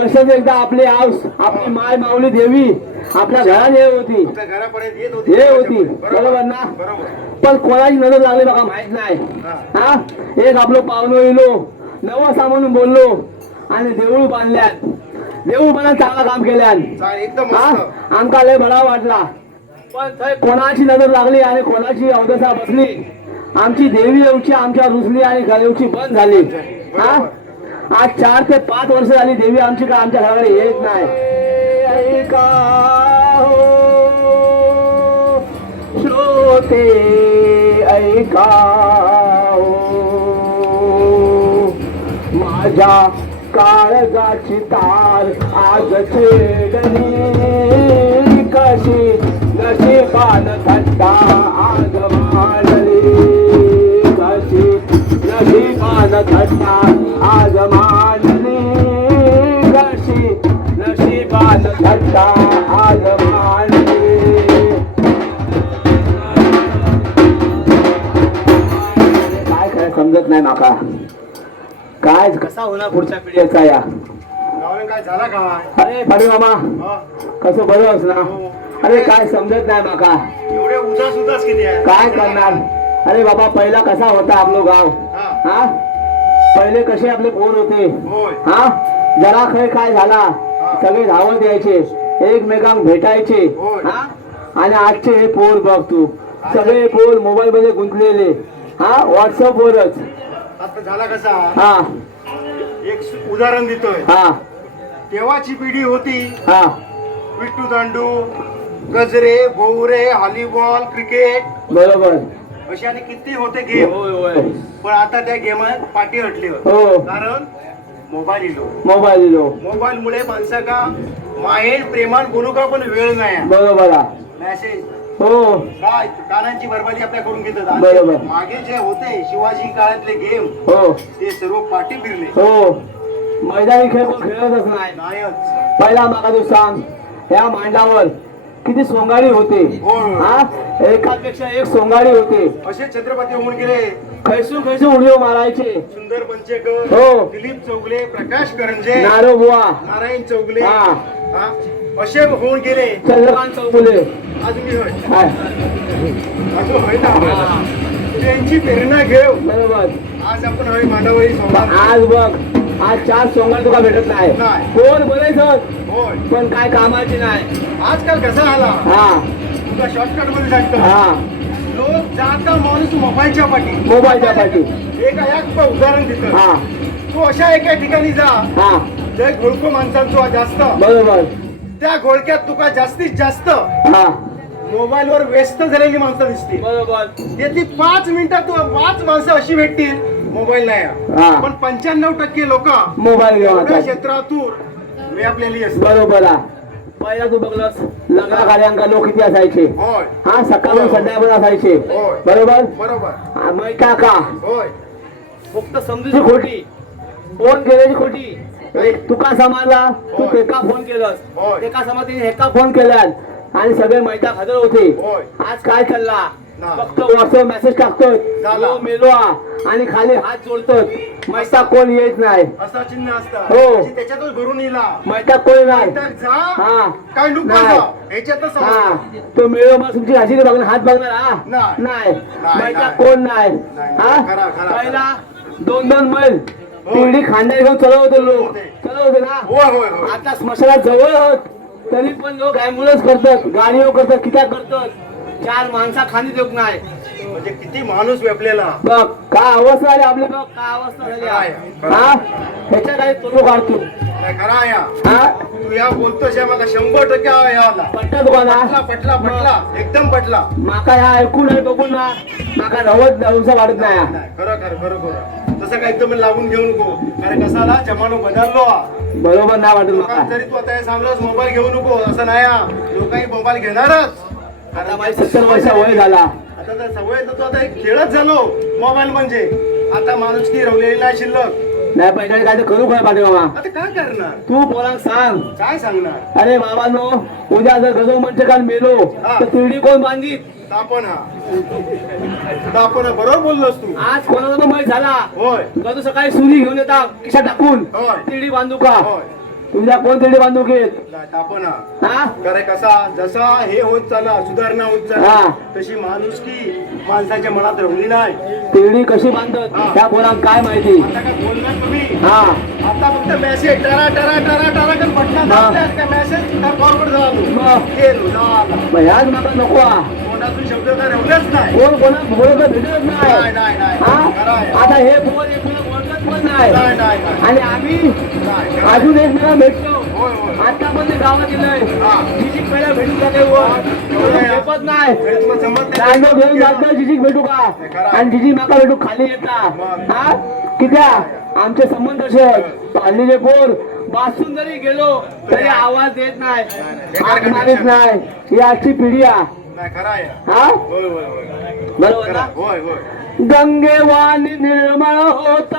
वर्षात एकदा आपली आऊस आपली माय माऊली देवी आपल्या घरात ये होती. येत होती. ये होती. बरोबर. ना? पण कोणाची नजर लागली बघा माहीत नाही. हा. हा? एक आपलं पावलं येलो नवं सामान बोललो आणि देऊळ बांधल्यात. देऊळ बांधून चांगलं काम एकदम हा? आमका लय बरा वाटला. पण थंय कोणाची नजर लागली आणि कोणाची अवदसा बसली? आमची देवी येऊची आमच्या रुसली आणि घरेवची बंद झाली. हा? आज चार ते पाच वर्ष झाली देवी आमची का आमच्या घराकडे येत नाही. ऐका हो, श्रोते ऐका हो. माझ्या काळजाची तार आज छेडली. कशी नशिबान थट्टा आज वाढली कशी नशिबान थट्टा आज होणार पुढच्या पिढीचा या? गावाला काय झाला काय अरे पाडी मामा हा. कसं बरं ना? अरे काय समजत नाही माका. एवढे उदास उदास किती आहे? काय करणार? अरे बाबा पहिला कसा होता आपलं गाव? हा. हा? पहिले कसे आपले पोर होते? हा? जरा खय काय झाला सगळे धावत यायचे. एकमेकांक भेटायचे. हा? आणि आजचे हे पोर बघ तू. सगळे पोर मोबाईल मध्ये गुंतलेले. हा? व्हॉट्सअप वरच. आता झाला कसा? हा. एक सु- उदाहरण देतोय. हा. तेव्हाची पिढी होती. हा. विट्टू दांडू गजरे भोवरे हॉलीबॉल क्रिकेट. बरोबर. असे आणि किती होते गेम होय होय. पण आता त्या गेमात पाठी हटली होती. हो. कारण मोबाईल इलो. मोबाईल दिलो मोबाईल मुळे माणसा का माहेर प्रेमान बोलू का पण वेळ नाही. बरोबर. मेसेज हो. काय कानांची बरबादी आपल्याकडून घेतात. आणि बरोबर. मागे जे होते शिवाजी काळातले गेम हो. ते सर्व पाठी फिरले हो. मैदानी खेळ कोण खेळतच नाही. नायच. पहिला मागा तू सांग ह्या मांडावर किती सोंगाडी होते? होय. हा? एकापेक्षा एक सोंगाडी होते. असे छत्रपती होऊन गेले. खैसू खैसू उडीव मारायचे. सुंदर पंचेकर हो. दिलीप चौगले प्रकाश करंजे नारो बुवा. नारायण चौगले. हा. हा, असे होऊन गेले. चंद्रकांत चौगुले. होय त्यांची प्रेरणा घेऊ. बरोबर. आज आपण मांडावळी संवाद आज बघ आज चार सोंगाड तुका भेटत नाही? नाही. कोण बोलायचं? होय पण काय कामाची नाही. आजकाल कसा आला? हा. तुला शॉर्टकटमध्ये सांगतो. हा. लोक जाता माणूस मोबाईलच्या पाठी. मोबाईलच्या पाठी. एक एक उदाहरण देतो. हा. तू अशा एका ठिकाणी जा. हा. जे घोळको माणसांचो जास्त. बरोबर. त्या घोळक्यात तुका जास्तीत जास्त हा. मोबाईल वर व्यस्त झालेली माणसं दिसतील. बरोबर. त्यातली पाच मिनिटात तू पाच माणसं अशी भेटतील मोबाईल नाही. हा. पण पंच्याण्णव टक्के लोक मोबाईल घेऊन. क्षेत्रातून व्यापलेली असतात बरोबर हा. पहिला तू बघलस. लग्ना कार्यांका लोक किती असायचे? होय. हा सकाळून संध्याकाळ असायचे. होय. बरोबर? बरोबर. हा, मग काका. होय. फक्त समजूची खोटी. फोन केल्याची खोटी. एक तुका समाजला तू होय. तेका फोन केलंस. होय. एका समाजाने हेका फोन केल्यात आणि सगळे मैदा हजर होते. आज काय चालला. फक्त व्हॉट्सअप मेसेज. हो, मेलो. आणि खाली हात जोडतोय. मैदा कोण येत नाही. असं चिन्ह असतं हो. त्याच्यातच भरून येला. मैदा कोण नाही. तो मिळव मग तुमची हजेरी बघणार हात बघणार हा? नाही. नाही. कोण नाही. हा? पहिला दोन दोन मैल. पिढी खांद्या घेऊन चलव होते. लोक होते. चलव होते ना आता स्मशानात जवळ होत तरी पण लोक ऍम्ब्युलन्स करतात गाडीवर करतात कित्या करतात? चार माणसा खाली देऊ नाही. म्हणजे किती माणूस व्यापलेला बघ काय अवस्था झाली आपली बघ काय अवस्था झाली? हा? ह्याच्या काही तो काढतो. खरा या? हा? तू या बोलतोस या मला शंभर टक्के या आला दुकाना पटला पटला पटला. एकदम पटला. माका ह्या ऐकून आहे बघून ना. माका रवत दिवसा वाढत नाही. नाही, खरं खरं खरं खरं. तसं काय एकदम लागून घेऊ नको. कारण कसा आला जमानो बदललो. बरोबर नाही वाटत लोकांना जरी तू आता हे सांगलंस मोबाईल घेऊ नको. असं नाही हा. लोकही मोबाईल घेणारच. आता माझी सत्तर वर्ष वय झाला. आता तर सवय तर तू आता एक खेळच झालो. मोबाईल म्हणजे. आता माणूस ती रवलेली नाही शिल्लक. नाही पैसे काय करू काय पाठी मामा? आता काय करणार? तू पोरांक सांग. काय सांगणार? अरे बाबांनो उद्या जर गजो म्हणजे काल मेलो तर तिरडी कोण बांधीत दापण हा. दापण हा. बरोबर बोललोस तू. आज कोणाचा तो मै झाला? होय. गजो सकाळी सुरी घेऊन येता खिशा टाकून. होय. तिरडी बांधू का होय तुझ्या कोण तिडी बांधूक येत आपण हा. करे कसा जसा हे होत चाला सुधारणा होत हा. चाला तशी माणुसकी माणसाच्या मनात रवली नाही. तिरडी कशी बांधत त्या पोरांना काय माहिती? आता काय बोलणार तुम्ही? हा. आता फक्त मेसेज टरा टरा टरा टरा कर बटना मेसेज फॉरवर्ड झालो मग. गेलो झाला मग ह्याच माका नको हा. कोण कोणा भेटत नाही? हा. आता हे फोन पण नाही. आणि आम्ही. अजून एकमेकांना भेटतो आता पण ते गावात हा. जिजीक पहिला भेटून झाले झोपत नाही. हे घेऊन जातो जिजीक भेटू का? आणि जिजी माका भेटू खाली येता. हा? कित्या? आमचे संबंध असे आहेत. हल्लीचे पोर वाचून जरी गेलो तरी आवाज येत नाही. नाही. ही आजची पिढी आहे. गंगेवानी निर्मळ होत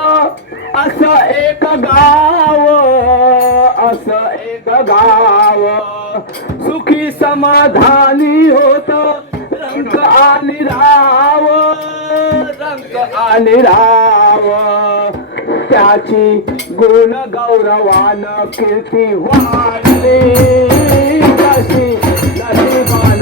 असं एक गाव असं एक गाव. सुखी समाधानी होत रंग आणि राव रंग आणि राव. त्याची गुण गौरवान कीर्ती वाढली. कशी नशिबान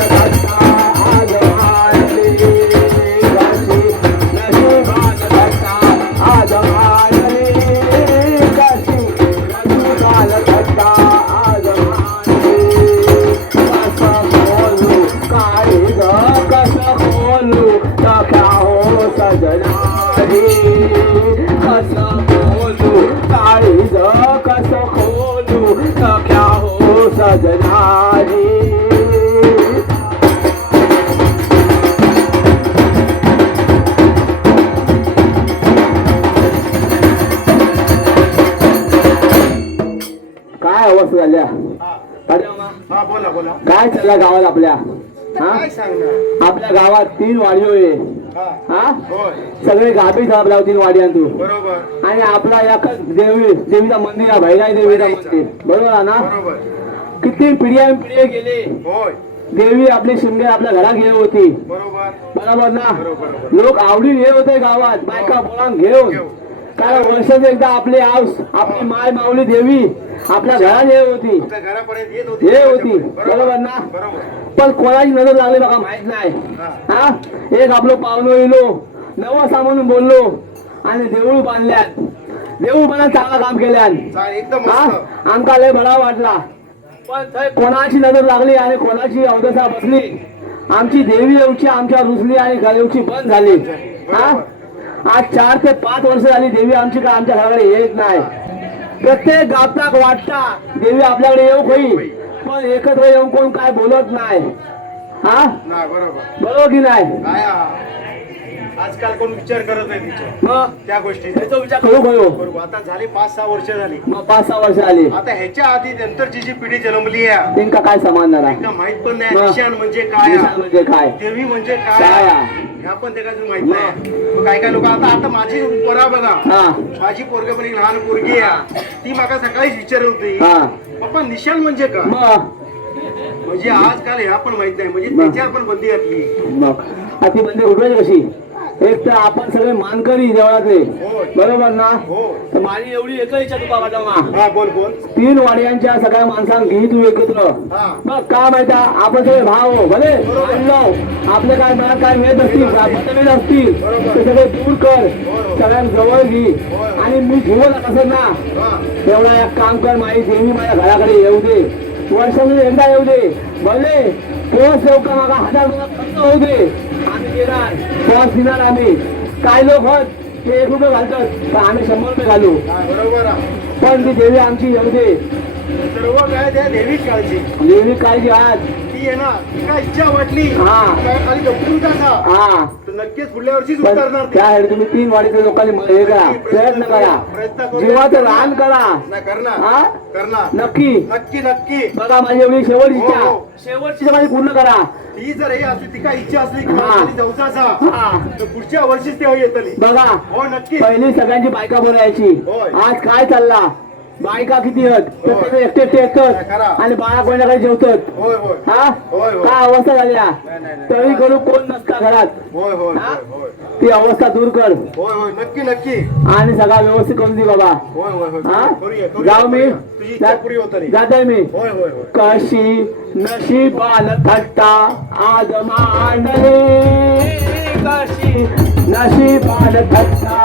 चालला गावात आपल्या. हा? आपल्या गावात तीन वाडी होय. हा. हा? सगळे गाभी आपल्या तीन वाडी तू बरोबर. आणि आपला या देवी देवीचा मंदिर आहे भैराई देवीचा मंदिर. बरोबर आहे ना? किती पिढ्या पिढे गेले. देवी आपली शिंदे आपल्या घरात गेली होती. बरोबर. बरोबर ना. लोक आवडी घेत होते गावात. बायका बोलांग घेऊन. घेऊन. कारण वर्षात एकदा आपली आऊस आपली माय माऊली देवी आपल्या घरात येत होती. येत होती. ये होती. बरोबर. ना? पण कोणाची नजर लागली बघा माहीत नाही. हा. हा? एक आपलं पावलं येलो नवसा म्हणून बोललो. आणि देऊळ बांधल्यात. देऊळ बांधण्यात चांगलं काम केल्यान हा? आमका लय बळा वाटला. पण कोणाची नजर लागली आणि कोणाची अवदसा बसली? आमची देवी येऊची आमच्या रुसली आणि गलेवची बंद झाली. हा? आज चार ते पाच वर्ष झाली देवी आमची का आमच्या घराकडे येत नाही. प्रत्येक गावताक वाटता देवी आपल्याकडे येऊ होई. पण एकत्र येऊन कोण काय बोलत नाही. हा? बरोबर. बरोबर की नाही? आजकाल कोण विचार करत नाही तिच्या त्या त्याचा विचार करू बरोबर आता झाली पाच सहा वर्ष झाली. पाच सहा वर्ष आली. आता ह्याच्या आधी नंतरची जी पिढी जन्मली आहे. त्यांका काय समाधान आहे? त्यांना माहीत पण नाही. निशाण म्हणजे काय. म्हणजे काय? देवी म्हणजे काय? काय? ह्या पण त्याला माहीत नाही. मग काय काय लोक आता आता माझी पोरा बघा. हा. माझी पोरग पण लहान पोरगी आहे. ती माका सकाळीच विचारत होती हा. पप्पा निशाण म्हणजे काय? मग? म्हणजे आजकाल ह्या पण माहीत नाही. म्हणजे. त्याच्यावर पण बंदी घातली ती बंदी उठवायची कशी? एक तर आपण सगळे मानकरी देवळातले. होय. बरोबर ना? हो. तर माझी एवढी एकच इच्छा तुका हा बोल बोल तीन वाड्यांच्या सगळ्या माणसांना घे तू एकत्र. हा. मग काय माहिती आपण सगळे भाव हो, भले? आपले काय मनात काय वेद असतील मतभेद असतील. ते सगळे दूर कर. सगळ्यांना जवळ घे. आणि मी जीवन कसं ना हा. एवढा एक काम कर माझी देवी माझ्या घराकडे येऊ दे. वर्षामध्ये एकदा येऊ दे. भले पोच येऊ का मागा हजार खर्च होऊ दे. देणार पोच देणार आम्ही. काय लोक होत ते एक रुपये घालतात. तर आम्ही शंभर रुपये घालू. बरोबर. पण ती देवी आमची येऊ दे सर्व काय त्या देवीच काळजी देवी काळजी आहात ती आहे ना ती काय इच्छा वाटली? हा. काय खाली गप्पून टाका हा. तर नक्कीच पुढल्या वर्षीच पण उतरणार ती. तुम्ही तीन वाडीच्या लोकांनी हे करा प्रयत्न प्रयत्न करा. करू. जीवाचं रान करा. नाही करणार. हा? करणार. नक्की. नक्की नक्की. बघा माझी एवढी शेवटची हो, इच्छा. हो. शेवटची इच्छा माझी पूर्ण करा. ती जर हे असली ती काय इच्छा असली की हा. खाली जाऊचा हा. तर पुढच्या वर्षीच तेव्हा येतली. बघा. हो नक्की पहिली सगळ्यांची बायका बोलायची. होय. आज काय चालला? बायका किती आहेत? एकटे एकटे. येतात आणि बाळा कोणाकडे जेवतात? हा. काय अवस्था झाल्या. तरी करू कोण नसता घरात. ती अवस्था दूर कर. नक्की नक्की. आणि सगळा व्यवस्थित करून दे बाबा. हा? जाऊ मी. जाते मी. कशी नशिबान थट्टा आज मांडले कशी नशिबान थट्टा